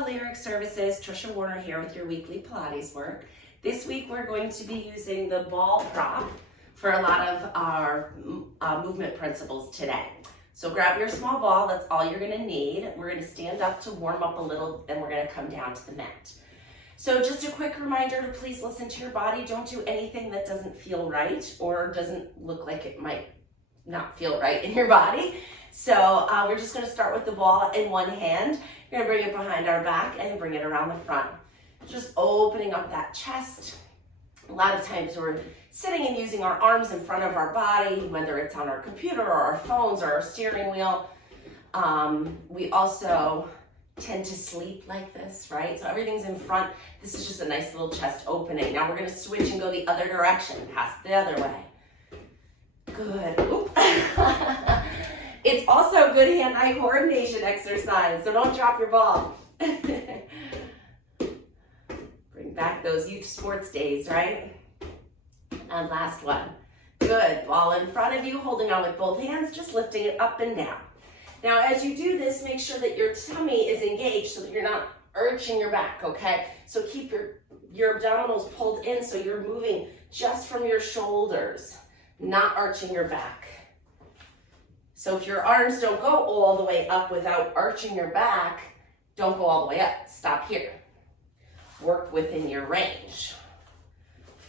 Hello, Lyric Services. Trisha Warner here with your weekly Pilates work. This week we're going to be using the ball prop for a lot of our movement principles today. So grab your small ball, that's all you're gonna need. We're gonna stand up to warm up a little, and we're gonna come down to the mat. So just a quick reminder to please listen to your body. Don't do anything that doesn't feel right or doesn't look like it might not feel right in your body. So we're just gonna start with the ball in one hand. You're gonna bring it behind our back and bring it around the front. Just opening up that chest. A lot of times we're sitting and using our arms in front of our body, whether it's on our computer or our phones or our steering wheel. We also tend to sleep like this, right? So everything's in front. This is just a nice little chest opening. Now we're gonna switch and go the other direction, pass the other way. Good. Oop. It's also a good hand-eye coordination exercise, so don't drop your ball. Bring back those youth sports days, right? And last one. Good. Ball in front of you, holding on with both hands, just lifting it up and down. Now, as you do this, make sure that your tummy is engaged so that you're not arching your back, okay? So keep your abdominals pulled in so you're moving just from your shoulders, not arching your back. So if your arms don't go all the way up without arching your back, don't go all the way up. Stop here. Work within your range.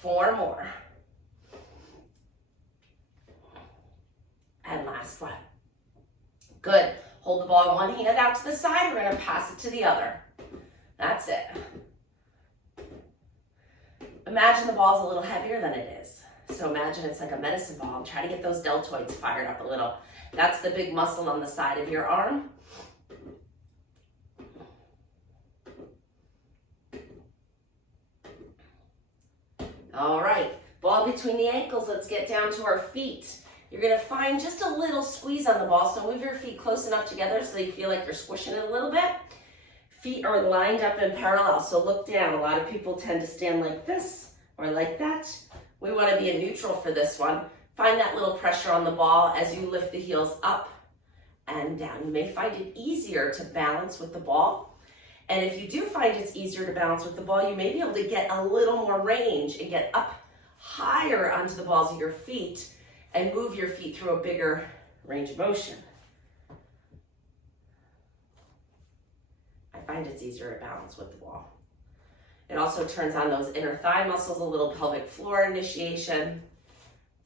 4 more. And last one. Good. Hold the ball in one hand out to the side. We're going to pass it to the other. That's it. Imagine the ball's a little heavier than it is. So imagine it's like a medicine ball. Try to get those deltoids fired up a little. That's the big muscle on the side of your arm. All right, ball between the ankles. Let's get down to our feet. You're gonna find just a little squeeze on the ball, so move your feet close enough together so you feel like you're squishing it a little bit. Feet are lined up in parallel, so look down. A lot of people tend to stand like this or like that. We wanna be in neutral for this one. Find that little pressure on the ball as you lift the heels up and down. You may find it easier to balance with the ball. And if you do find it's easier to balance with the ball, you may be able to get a little more range and get up higher onto the balls of your feet and move your feet through a bigger range of motion. I find it's easier to balance with the ball. It also turns on those inner thigh muscles, a little pelvic floor initiation.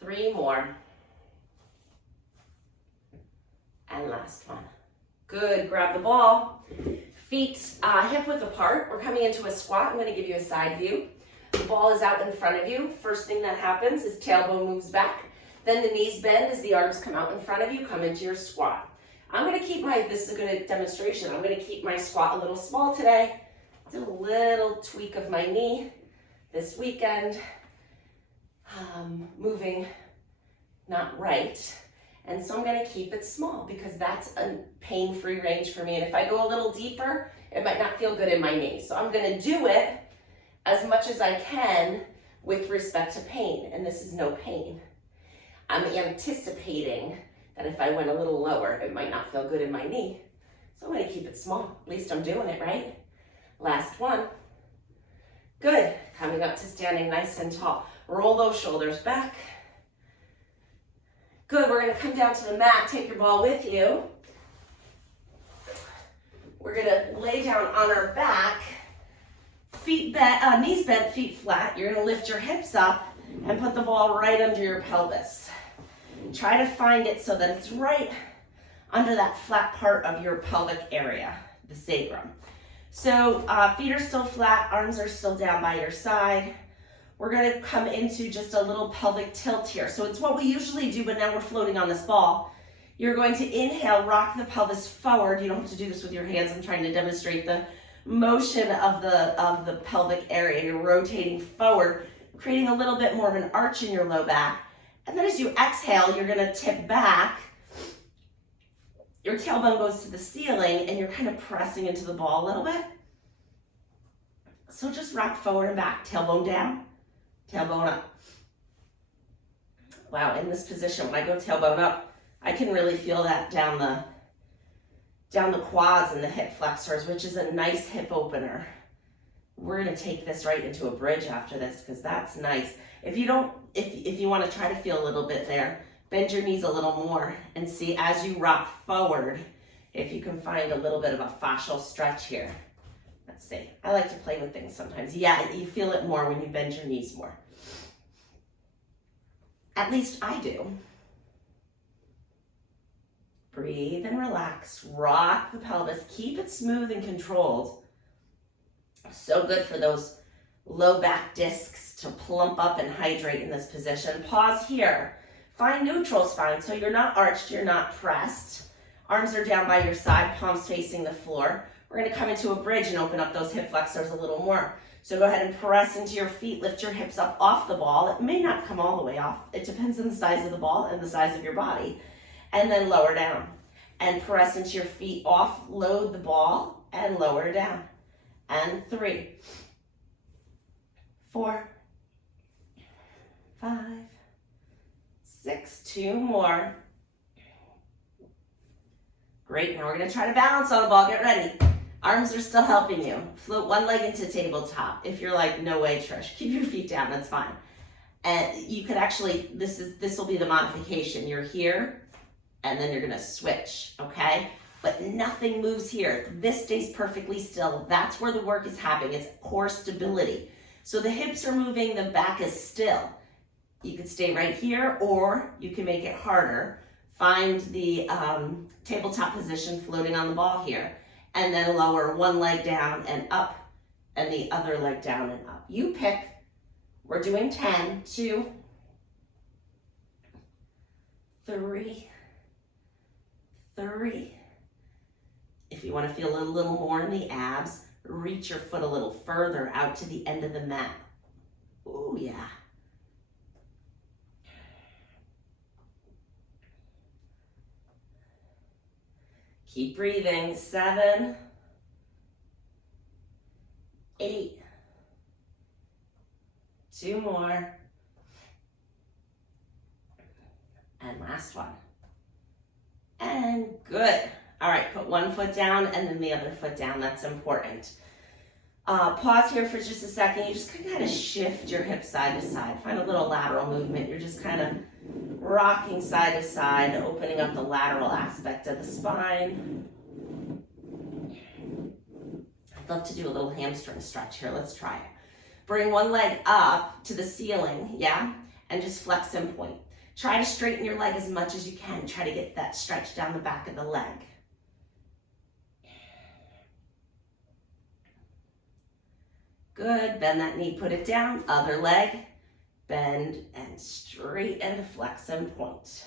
3 more. And last one. Good, grab the ball. Feet hip width apart. We're coming into a squat. I'm gonna give you a side view. The ball is out in front of you. First thing that happens is tailbone moves back. Then the knees bend as the arms come out in front of you, come into your squat. I'm gonna keep this is a good demonstration. I'm gonna keep my squat a little small today. It's a little tweak of my knee this weekend. Moving not right. And so I'm gonna keep it small because that's a pain-free range for me. And if I go a little deeper, it might not feel good in my knee. So I'm gonna do it as much as I can with respect to pain. And this is no pain. I'm anticipating that if I went a little lower, it might not feel good in my knee. So I'm gonna keep it small. At least I'm doing it, right? Last one. Good. Coming up to standing nice and tall. Roll those shoulders back. Good, we're gonna come down to the mat, take your ball with you. We're gonna lay down on our back, feet bent, knees bent, feet flat. You're gonna lift your hips up and put the ball right under your pelvis. Try to find it so that it's right under that flat part of your pelvic area, the sacrum. So feet are still flat, arms are still down by your side. We're gonna come into just a little pelvic tilt here. So it's what we usually do, but now we're floating on this ball. You're going to inhale, rock the pelvis forward. You don't have to do this with your hands. I'm trying to demonstrate the motion of the pelvic area. You're rotating forward, creating a little bit more of an arch in your low back. And then as you exhale, you're gonna tip back. Your tailbone goes to the ceiling and you're kind of pressing into the ball a little bit. So just rock forward and back, tailbone down. Tailbone up. Wow, in this position, when I go tailbone up, I can really feel that down down the quads and the hip flexors, which is a nice hip opener. We're gonna take this right into a bridge after this because that's nice. If you want to try to feel a little bit there, bend your knees a little more and see as you rock forward, if you can find a little bit of a fascial stretch here. Let's see. I like to play with things sometimes. Yeah, you feel it more when you bend your knees more. At least I do. Breathe and relax. Rock the pelvis. Keep it smooth and controlled. So good for those low back discs to plump up and hydrate in this position. Pause here. Find neutral spine. So you're not arched, you're not pressed. Arms are down by your side, palms facing the floor. We're going to come into a bridge and open up those hip flexors a little more. So go ahead and press into your feet, lift your hips up off the ball. It may not come all the way off. It depends on the size of the ball and the size of your body. And then lower down. And press into your feet, offload the ball and lower down. And 3, 4, 5, 6, 2 more. Great, now we're gonna try to balance on the ball, get ready. Arms are still helping you. Float one leg into tabletop. If you're like, no way, Trish, keep your feet down, that's fine. And you could actually, this will be the modification. You're here, and then you're gonna switch, okay? But nothing moves here. This stays perfectly still. That's where the work is happening. It's core stability. So the hips are moving, the back is still. You could stay right here, or you can make it harder. Find the tabletop position floating on the ball here, and then lower one leg down and up, and the other leg down and up. You pick. We're doing 10, 2, 3, 3. If you want to feel a little more in the abs, reach your foot a little further out to the end of the mat. Oh, yeah. Keep breathing. 7, 8, 2 more. And last one. And good. All right, put one foot down and then the other foot down. That's important. Pause here for just a second. You just kind of shift your hips side to side. Find a little lateral movement. You're just kind of rocking side to side, opening up the lateral aspect of the spine. I'd love to do a little hamstring stretch here. Let's try it. Bring one leg up to the ceiling, yeah? And just flex and point. Try to straighten your leg as much as you can. Try to get that stretch down the back of the leg. Good, bend that knee, put it down, other leg, bend and straight and flex and point.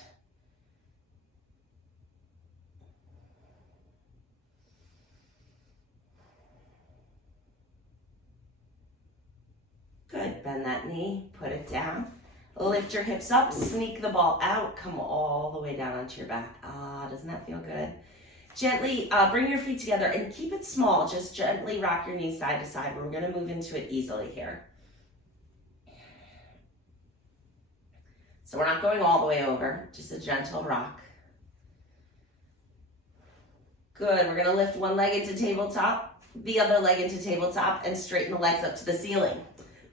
Good, bend that knee, put it down, lift your hips up, sneak the ball out, come all the way down onto your back. Ah, doesn't that feel good? Gently bring your feet together and keep it small. Just gently rock your knees side to side. We're going to move into it easily here. So we're not going all the way over, just a gentle rock. Good. We're going to lift one leg into tabletop, the other leg into tabletop, and straighten the legs up to the ceiling.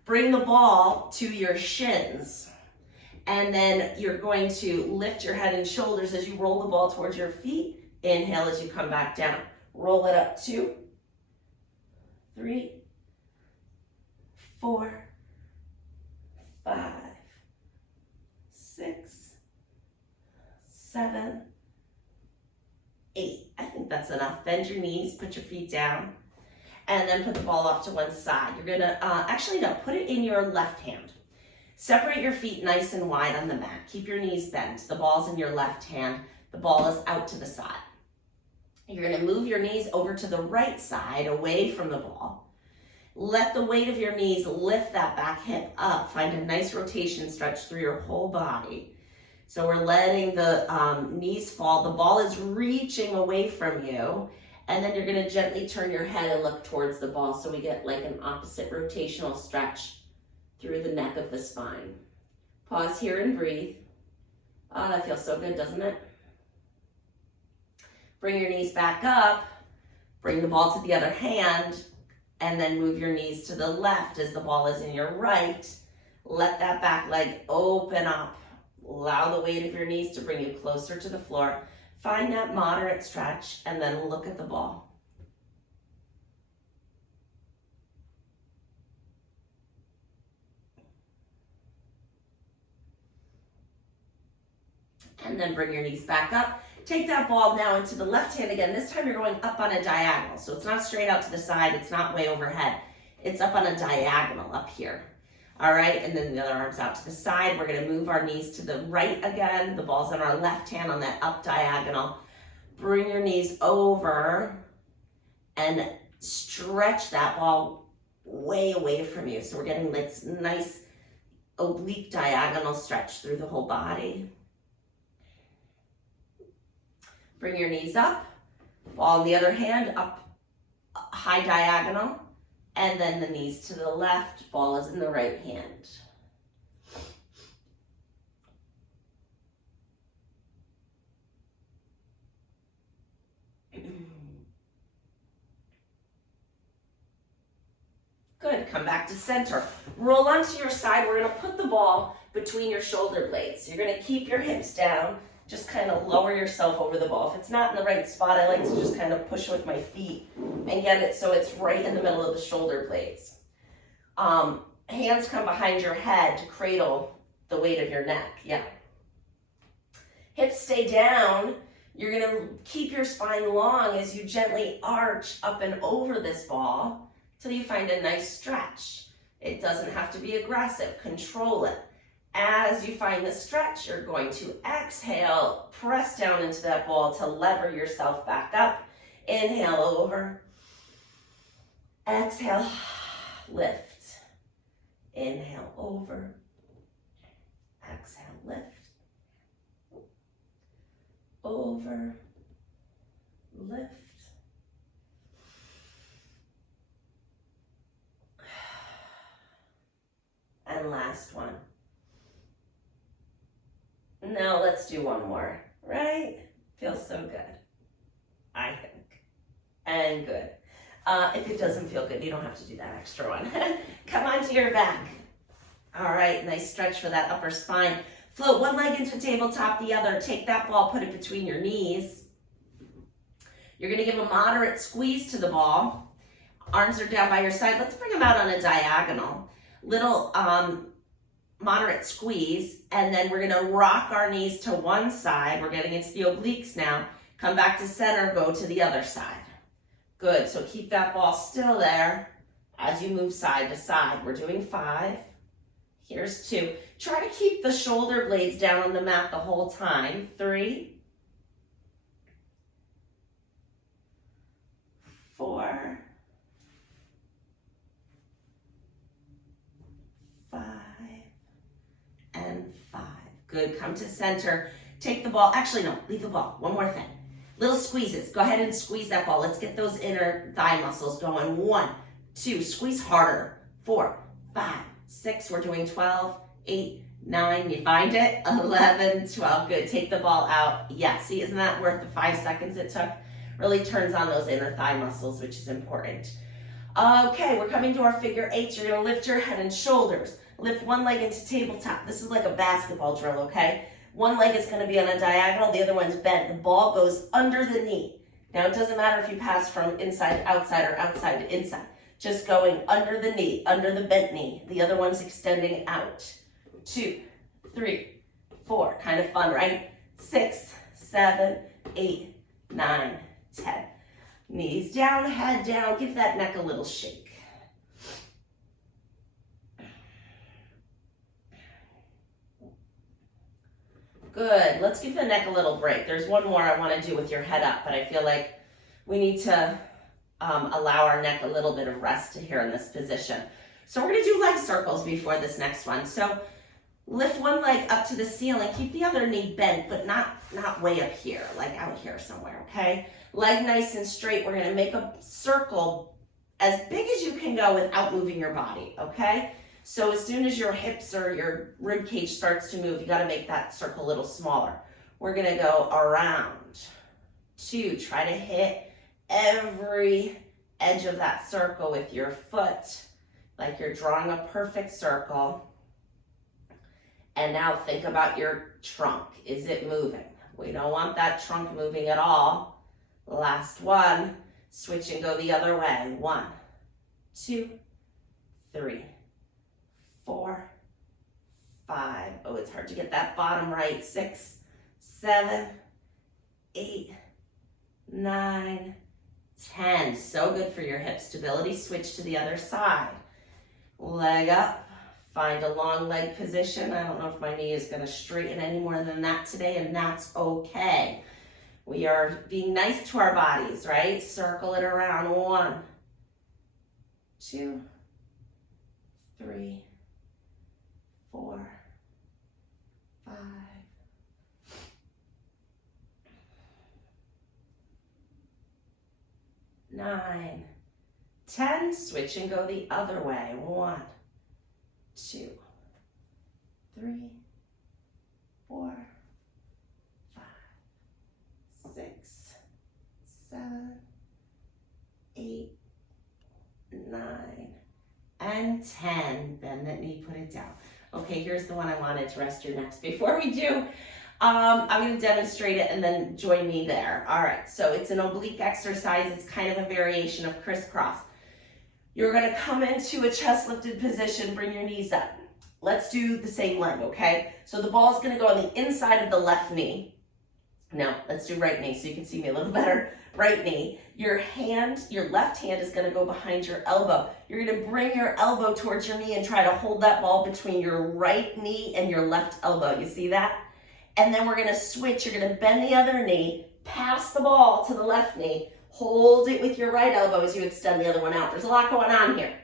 Bring the ball to your shins. And then you're going to lift your head and shoulders as you roll the ball towards your feet. Inhale as you come back down. Roll it up. 2, 3, 4, 5, 6, 7, 8. I think that's enough. Bend your knees, put your feet down, and then put the ball off to one side. You're gonna, actually no, put it in your left hand. Separate your feet nice and wide on the mat. Keep your knees bent. The ball's in your left hand. The ball is out to the side. You're gonna move your knees over to the right side, away from the ball. Let the weight of your knees lift that back hip up. Find a nice rotation stretch through your whole body. So we're letting the knees fall. The ball is reaching away from you. And then you're gonna gently turn your head and look towards the ball so we get like an opposite rotational stretch through the neck of the spine. Pause here and breathe. Oh, that feels so good, doesn't it? Bring your knees back up, bring the ball to the other hand, and then move your knees to the left as the ball is in your right. Let that back leg open up. Allow the weight of your knees to bring you closer to the floor. Find that moderate stretch and then look at the ball. And then bring your knees back up. Take that ball now into the left hand again. This time you're going up on a diagonal. So it's not straight out to the side. It's not way overhead. It's up on a diagonal up here. All right, and then the other arm's out to the side. We're gonna move our knees to the right again. The ball's on our left hand on that up diagonal. Bring your knees over and stretch that ball way away from you. So we're getting this nice oblique diagonal stretch through the whole body. Bring your knees up, ball in the other hand, up high diagonal, and then the knees to the left, ball is in the right hand. Good, come back to center. Roll onto your side. We're gonna put the ball between your shoulder blades. You're gonna keep your hips down. Just kind of lower yourself over the ball. If it's not in the right spot, I like to just kind of push with my feet and get it so it's right in the middle of the shoulder blades. Hands come behind your head to cradle the weight of your neck. Yeah. Hips stay down. You're gonna keep your spine long as you gently arch up and over this ball till you find a nice stretch. It doesn't have to be aggressive. Control it. As you find the stretch, you're going to exhale, press down into that ball to lever yourself back up. Inhale over. Exhale, lift. Inhale over. Exhale, lift. Over, lift. And last one. Now let's do one more, right? Feels so good, I think. And good. If it doesn't feel good, you don't have to do that extra one. Come onto your back. All right, nice stretch for that upper spine. Float one leg into tabletop, the other. Take that ball, put it between your knees. You're gonna give a moderate squeeze to the ball. Arms are down by your side. Let's bring them out on a diagonal. Little moderate squeeze, and then we're gonna rock our knees to one side. We're getting into the obliques now. Come back to center, go to the other side. Good, so keep that ball still there as you move side to side. We're doing 5. Here's 2. Try to keep the shoulder blades down on the mat the whole time. 3, 4, 5, and 5. Good, come to center. Take the ball, actually no, leave the ball. One more thing. Little squeezes, go ahead and squeeze that ball. Let's get those inner thigh muscles going. 1, 2, squeeze harder. 4, 5, 6, we're doing 12, 8, 9, you find it? 11, 12, good. Take the ball out. Yeah, see, isn't that worth the 5 seconds it took? Really turns on those inner thigh muscles, which is important. Okay, we're coming to our figure 8s. You're gonna lift your head and shoulders. Lift one leg into tabletop. This is like a basketball drill, okay? One leg is gonna be on a diagonal, the other one's bent. The ball goes under the knee. Now it doesn't matter if you pass from inside to outside or outside to inside. Just going under the knee, under the bent knee. The other one's extending out. 2, 3, 4. Kind of fun, right? 6, 7, 8, 9, 10. Knees down, head down. Give that neck a little shake. Good. Let's give the neck a little break. There's one more I want to do with your head up, but I feel like we need to allow our neck a little bit of rest here in this position. So we're going to do leg circles before this next one. So lift one leg up to the ceiling. Keep the other knee bent, but not way up here, like out here somewhere, okay? Leg nice and straight. We're going to make a circle as big as you can go without moving your body, okay? So as soon as your hips or your rib cage starts to move, you got to make that circle a little smaller. We're going to go around, 2. Try to hit every edge of that circle with your foot, like you're drawing a perfect circle. And now think about your trunk. Is it moving? We don't want that trunk moving at all. Last one. Switch and go the other way. 1, 2, 3, 4, 5. Oh, it's hard to get that bottom right. 6, 7, 8, 9, 10. So good for your hip stability. Switch to the other side. Leg up. Find a long leg position. I don't know if my knee is going to straighten any more than that today, and that's okay. We are being nice to our bodies, right? Circle it around. 1, 2, 3, 4, 5, 9, 10. Switch and go the other way. 1, 2, 3, 4, 5, 6, 7, 8, 9, and 10. Bend that knee, put it down. Okay, here's the one I wanted to rest your next. Before we do, I'm going to demonstrate it and then join me there. All right, so it's an oblique exercise. It's kind of a variation of crisscross. You're going to come into a chest lifted position, bring your knees up. Let's do the same leg, okay? So the ball is going to go on the inside of the left knee. Now, let's do right knee so you can see me a little better. Right knee. Your left hand is going to go behind your elbow. You're going to bring your elbow towards your knee and try to hold that ball between your right knee and your left elbow. You see that? And then we're going to switch. You're going to bend the other knee, pass the ball to the left knee, hold it with your right elbow as you extend the other one out. There's a lot going on here.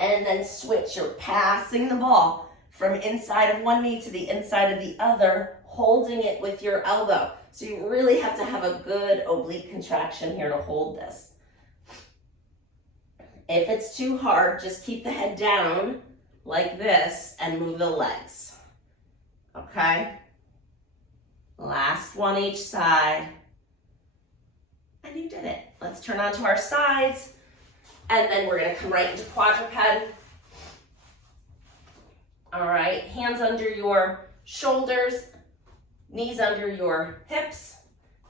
And then switch. You're passing the ball from inside of one knee to the inside of the other, holding it with your elbow. So you really have to have a good oblique contraction here to hold this. If it's too hard, just keep the head down like this and move the legs. Okay? Last one each side. And you did it. Let's turn onto our sides. And then we're going to come right into quadruped. All right, hands under your shoulders, knees under your hips,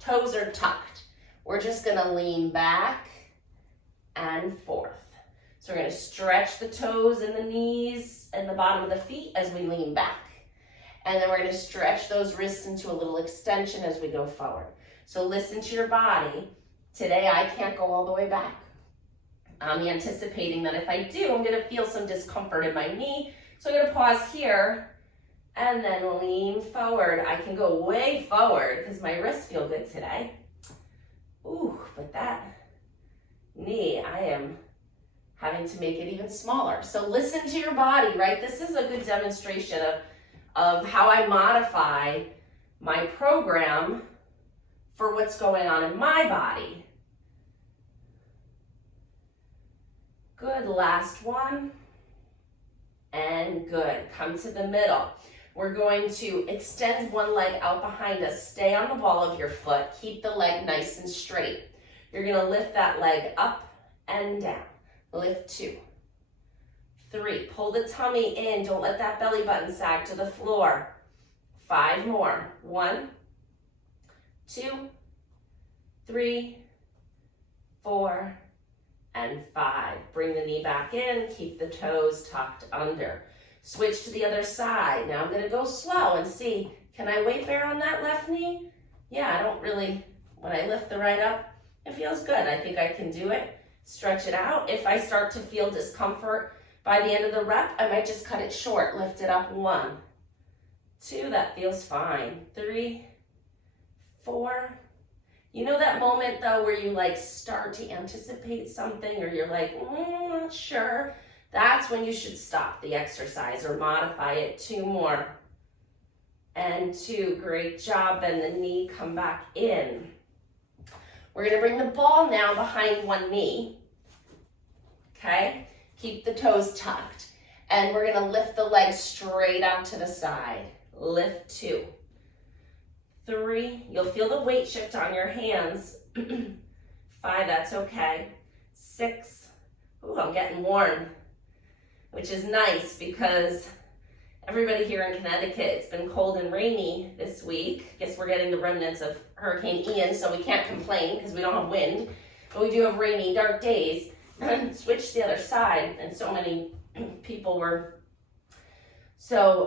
toes are tucked. We're just going to lean back and forth. So we're going to stretch the toes and the knees and the bottom of the feet as we lean back. And then we're going to stretch those wrists into a little extension as we go forward. So listen to your body. Today I can't go all the way back. I'm anticipating that if I do, I'm going to feel some discomfort in my knee. So I'm going to pause here and then lean forward. I can go way forward because my wrists feel good today. Ooh, but that knee, I am having to make it even smaller. So listen to your body, right? This is a good demonstration of how I modify my program for what's going on in my body. Good, last one. And good, come to the middle. We're going to extend one leg out behind us. Stay on the ball of your foot. Keep the leg nice and straight. You're gonna lift that leg up and down. Lift 2, 3, pull the tummy in. Don't let that belly button sag to the floor. 5 more. 1, 2, 3, 4, and 5. Bring the knee back in, keep the toes tucked under. Switch to the other side. Now I'm gonna go slow and see, can I weight bear on that left knee? Yeah, I don't really, when I lift the right up, it feels good. I think I can do it. Stretch it out. If I start to feel discomfort by the end of the rep, I might just cut it short. Lift it up. 1, 2, that feels fine. 3, 4. You know that moment though where you like start to anticipate something or you're like, not sure. That's when you should stop the exercise or modify it. 2 more. And 2, great job. Bend the knee, come back in. We're gonna bring the ball now behind one knee. Okay, keep the toes tucked. And we're gonna lift the leg straight out to the side. Lift 2, 3, you'll feel the weight shift on your hands. 5, that's okay. 6, ooh, I'm getting warm, which is nice because everybody here in Connecticut, it's been cold and rainy this week. Guess we're getting the remnants of Hurricane Ian, so we can't complain because we don't have wind, but we do have rainy, dark days. Switch to the other side, and so many people were so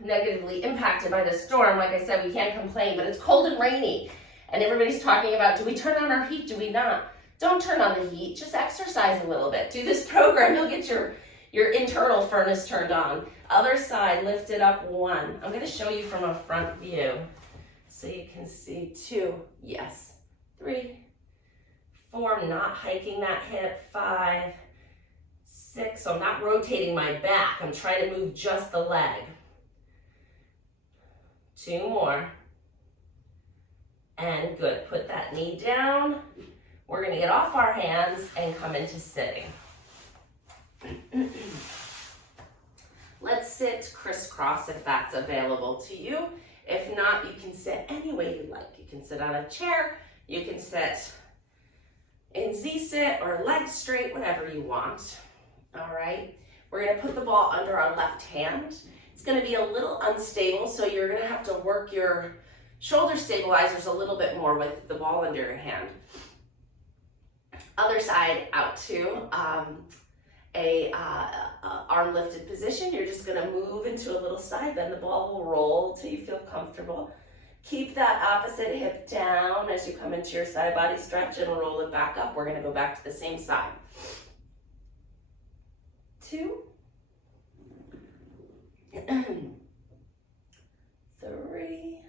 negatively impacted by the storm. Like I said, we can't complain, but it's cold and rainy, and everybody's talking about, do we turn on our heat, do we not? Don't turn on the heat, just exercise a little bit. Do this program, you'll get your internal furnace turned on. Other side, lift it up 1. I'm gonna show you from a front view so you can see 2, yes, 3, 4, I'm not hiking that hip, 5, 6, so I'm not rotating my back, I'm trying to move just the leg. 2 more, and good, put that knee down. We're gonna get off our hands and come into sitting. Let's sit crisscross if that's available to you. If not, you can sit any way you like. You can sit on a chair, you can sit in Z-sit or leg straight, whatever you want. All right, we're gonna put the ball under our left hand. It's gonna be a little unstable, so you're gonna have to work your shoulder stabilizers a little bit more with the ball under your hand. Other side, out to arm lifted position. You're just gonna move into a little side bend. The ball will roll till you feel comfortable. Keep that opposite hip down as you come into your side body stretch and roll it back up. We're gonna go back to the same side. 2, 3,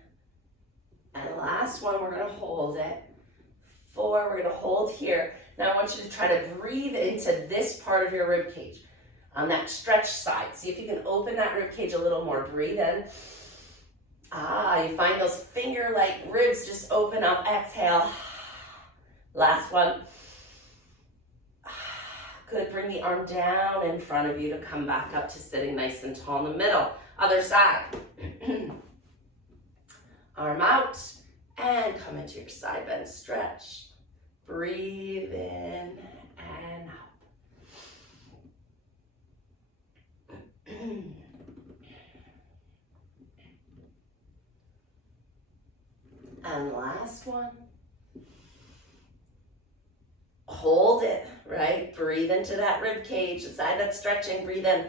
and last one, we're gonna hold it. 4, we're gonna hold here. Now I want you to try to breathe into this part of your rib cage on that stretch side. See if you can open that rib cage a little more. Breathe in. You find those finger-like ribs just open up. Exhale. Last one. Good, bring the arm down in front of you to come back up to sitting nice and tall in the middle. Other side. Arm out and come into your side bend stretch. Breathe in and out. And last one. Hold it, right? Breathe into that rib cage, the side that's stretching. Breathe in.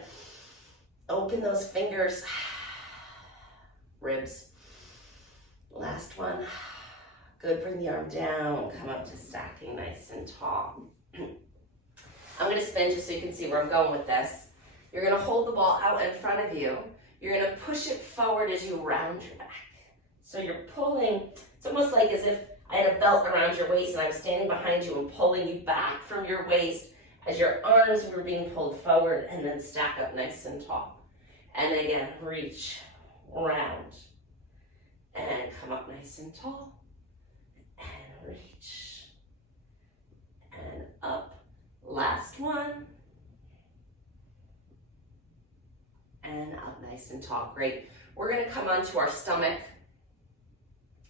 Open those fingers. Ribs. Last one. Good, bring the arm down, come up to stacking nice and tall. I'm gonna spin just so you can see where I'm going with this. You're gonna hold the ball out in front of you. You're gonna push it forward as you round your back. So you're pulling, it's almost like as if I had a belt around your waist and I was standing behind you and pulling you back from your waist as your arms were being pulled forward, and then stack up nice and tall. And again, reach, round, and come up nice and tall. And reach, and up. Last one. And up nice and tall. Great. We're gonna come onto our stomach.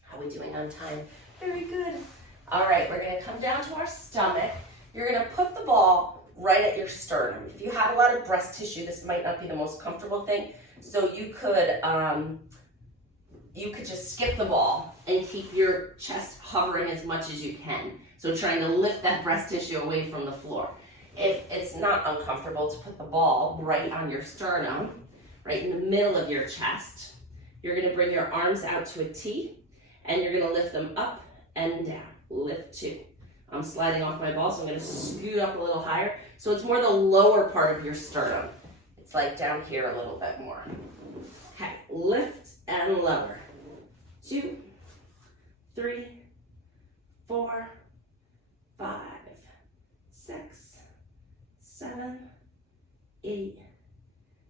How are we doing on time? Very good. All right, we're gonna come down to our stomach. You're gonna put the ball right at your sternum. If you have a lot of breast tissue, this might not be the most comfortable thing. So you could just skip the ball and keep your chest hovering as much as you can. So trying to lift that breast tissue away from the floor. If it's not uncomfortable to put the ball right on your sternum, right in the middle of your chest, you're gonna bring your arms out to a T, and you're gonna lift them up and down. Lift 2. I'm sliding off my ball, so I'm gonna scoot up a little higher. So it's more the lower part of your sternum. It's like down here a little bit more. Okay, lift and lower. 2, 3, 4, 5, 6, 7, 8,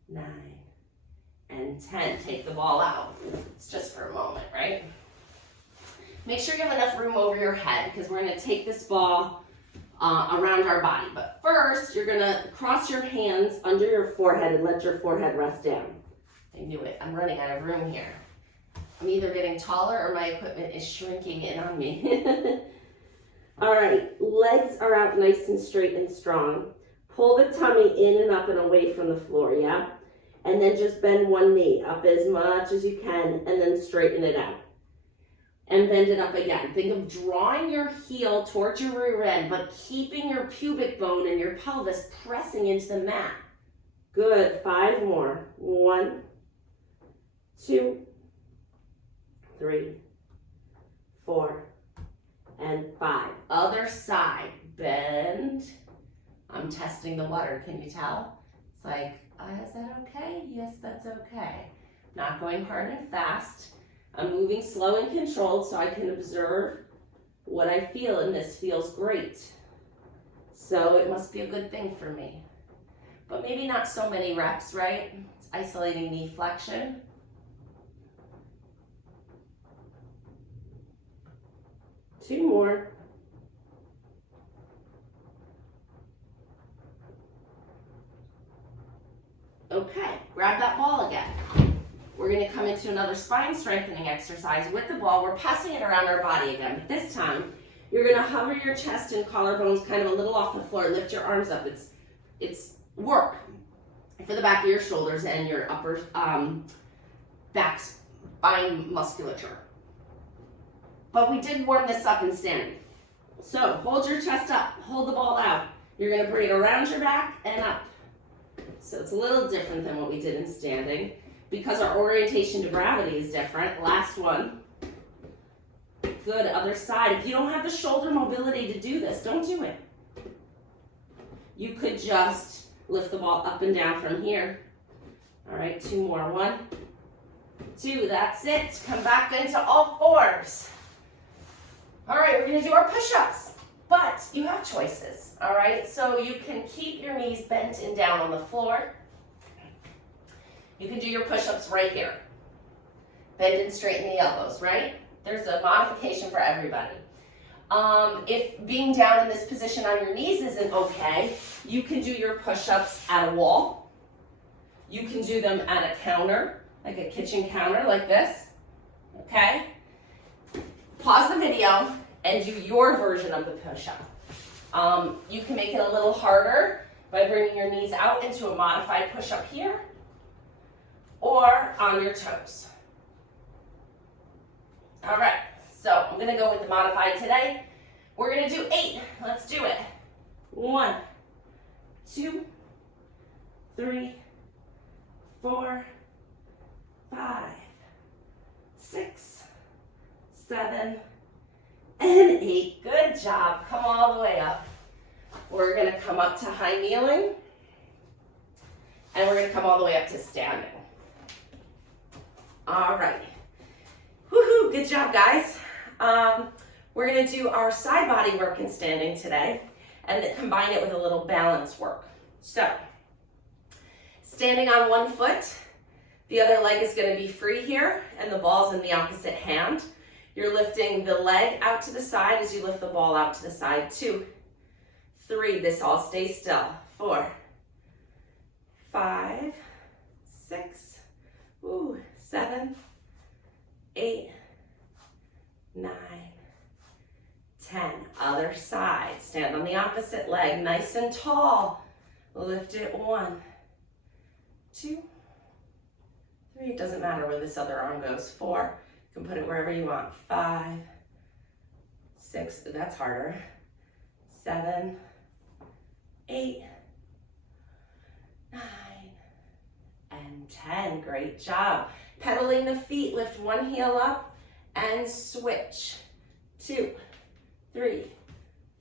9, and 10. Take the ball out. It's just for a moment, right? Make sure you have enough room over your head because we're going to take this ball around our body. But first, you're going to cross your hands under your forehead and let your forehead rest down. I knew it. I'm running out of room here. I'm either getting taller or my equipment is shrinking in on me. All right, legs are out nice and straight and strong. Pull the tummy in and up and away from the floor, yeah? And then just bend one knee up as much as you can and then straighten it out. And bend it up again. Think of drawing your heel towards your rear end, but keeping your pubic bone and your pelvis pressing into the mat. Good, 5 more. 1, 2, 3, 4, and 5. Other side, bend. I'm testing the water, can you tell? It's like, is that okay? Yes, that's okay. Not going hard and fast. I'm moving slow and controlled so I can observe what I feel, and this feels great. So it must be a good thing for me. But maybe not so many reps, right? It's isolating knee flexion. Two more. Okay, grab that ball again. We're gonna come into another spine strengthening exercise with the ball. We're passing it around our body again, but this time, you're gonna hover your chest and collarbones kind of a little off the floor. Lift your arms up. It's work for the back of your shoulders and your upper back spine musculature. But we did warm this up in standing. So hold your chest up, hold the ball out. You're gonna bring it around your back and up. So it's a little different than what we did in standing because our orientation to gravity is different. Last one. Good, other side. If you don't have the shoulder mobility to do this, don't do it. You could just lift the ball up and down from here. All right, 2 more. 1, 2, that's it. Come back into all fours. All right, we're gonna do our push-ups, but you have choices, all right? So you can keep your knees bent and down on the floor. You can do your push-ups right here. Bend and straighten the elbows, right? There's a modification for everybody. If being down in this position on your knees isn't okay, you can do your push-ups at a wall. You can do them at a counter, like a kitchen counter like this, okay? Pause the video and do your version of the push-up. You can make it a little harder by bringing your knees out into a modified push-up here or on your toes. All right, so I'm gonna go with the modified today. We're gonna do 8, let's do it. 1, 2, 3, 4, 5, 6, 7, and 8. Good job. Come all the way up. We're going to come up to high kneeling, and we're going to come all the way up to standing. All right. Woohoo! Good job, guys. We're going to do our side body work in standing today, and then combine it with a little balance work. So, standing on one foot, the other leg is going to be free here, and the ball's in the opposite hand. You're lifting the leg out to the side as you lift the ball out to the side. 2, 3, this all stays still. 4, 5, 6, 7, 8, 9, 10. Other side. Stand on the opposite leg, nice and tall. Lift it. 1, 2, 3. It doesn't matter where this other arm goes. 4. You can put it wherever you want. 5, 6, that's harder. 7, 8, 9, and 10. Great job. Pedaling the feet, lift one heel up and switch. 2, 3,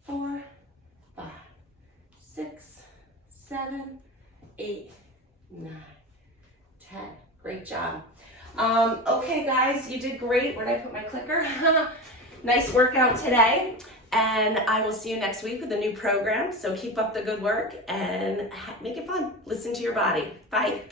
4, 5, 6, 7, 8, 9, 10. Great job. Okay guys, you did great. Where did I put my clicker? Nice workout today, and I will see you next week with a new program. So keep up the good work and make it fun. Listen to your body. Bye.